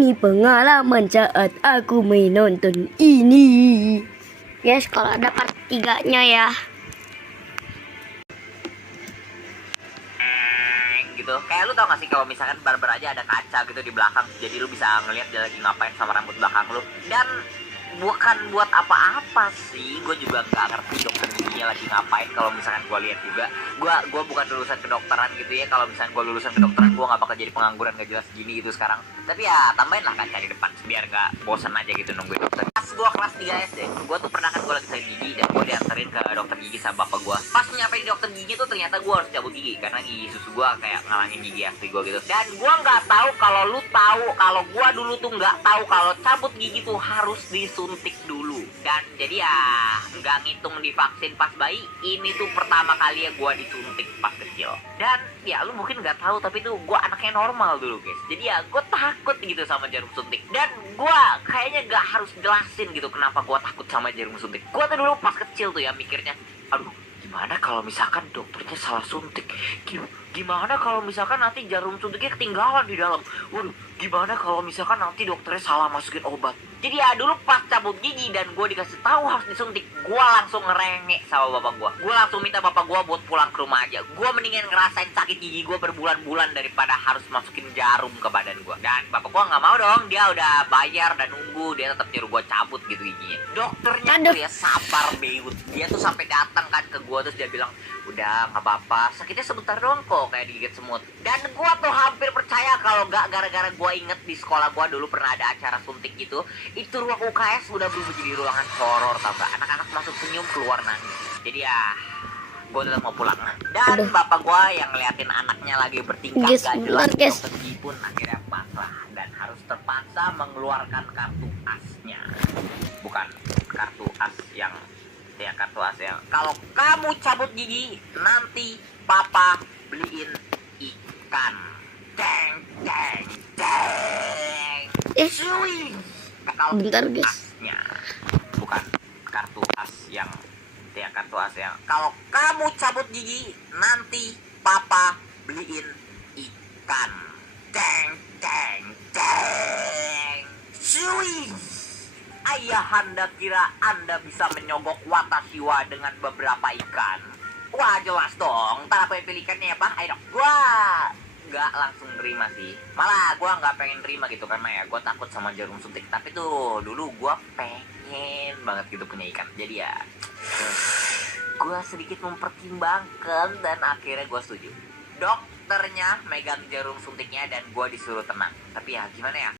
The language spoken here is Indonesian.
Ini pengalaman saat aku menonton ini. Guys, kalau ada part 3-nya ya. Gitu. Kayak lu tau gak sih kalau misalkan barber aja ada kaca gitu di belakang, jadi lu bisa ngelihat dia lagi ngapain sama rambut belakang lu. Dan bukan buat apa-apa sih, gue juga nggak ngerti dokter giginya lagi ngapain. Kalau misalkan gue lihat juga, gue bukan lulusan kedokteran gitu ya. Kalau misalkan gue lulusan kedokteran, gue nggak bakal jadi pengangguran gak jelas gini gitu sekarang. Tapi ya tambahin lah kaca di depan biar nggak bosan aja gitu nungguin dokter. Pas gue kelas 3 SD, gue tuh pernah kan gue lagi sakit gigi dan gue dianterin ke dokter gigi sama bapak gue. Pas nyampe di dokter gigi tuh ternyata gue harus cabut gigi karena gigi susu gue kayak ngalangin gigi asli gue gitu. Dan gue nggak tahu kalau lu tahu, kalau gue dulu tuh nggak tahu kalau cabut gigi tuh harus disuntik dulu. Dan jadi ya nggak ngitung divaksin pas bayi, ini tuh pertama kali ya gue disuntik pas kecil. Dan ya lu mungkin nggak tahu tapi tuh gue anaknya normal dulu guys. Jadi ya gue takut gitu sama jarum suntik. Dan gue kayaknya nggak harus jelasin gitu kenapa gue takut sama jarum suntik. Gue tuh dulu pas kecil tuh ya mikirnya, aduh gimana kalau misalkan dokternya salah suntik, gimana kalau misalkan nanti jarum suntiknya ketinggalan di dalam, waduh gimana kalau misalkan nanti dokternya salah masukin obat. Jadi ya dulu pas cabut gigi dan gue dikasih tahu harus disuntik, gue langsung ngerengek sama bapak gue. Gue langsung minta bapak gue buat pulang ke rumah aja. Gue mendingan ngerasain sakit gigi gue berbulan-bulan daripada harus masukin jarum ke badan gue. Dan bapak gue nggak mau dong, dia udah bayar dan nunggu, dia tetap nyuruh gue cabut gitu giginya. Dokternya tuh ya sabar beut, dia tuh sampai datang kan ke gue terus dia bilang, udah nggak apa-apa, sakitnya sebentar doang kok, kayak digigit semut. Dan gue tuh hampir percaya kalau nggak gara-gara gue inget di sekolah gue dulu pernah ada acara suntik gitu. Itu ruang UKS udah berubah jadi ruangan horor, tau gak? Anak-anak masuk senyum keluar nangis. Jadi ya gue tetap mau pulang. Dan bapak gue yang ngeliatin anaknya lagi bertingkah gak jelas dokter gigi pun akhirnya pasrah dan harus terpaksa mengeluarkan kartu asnya. Bukan kartu as yang ya kartu as yang kalau kamu cabut gigi nanti papa beliin ikan. Deng deng deng. Cuy. Bentar guys. Asnya. Bukan kartu as yang ya kartu as yang kalau kamu cabut gigi nanti papa beliin ikan. Deng deng deng. Cuy. Ayahanda kira Anda bisa menyogok Watashiwa dengan beberapa ikan. Wah jelas dong, ntar apa yang pilih ikannya ya pak? Ayo dong. Gua nggak langsung terima sih. Malah gua nggak pengen terima gitu karena ya gua takut sama jarum suntik. Tapi tuh dulu gua pengen banget gitu punya ikan. Jadi ya gua sedikit mempertimbangkan dan akhirnya gua setuju. Dokternya megang jarum suntiknya dan gua disuruh tenang. Tapi ya gimana ya?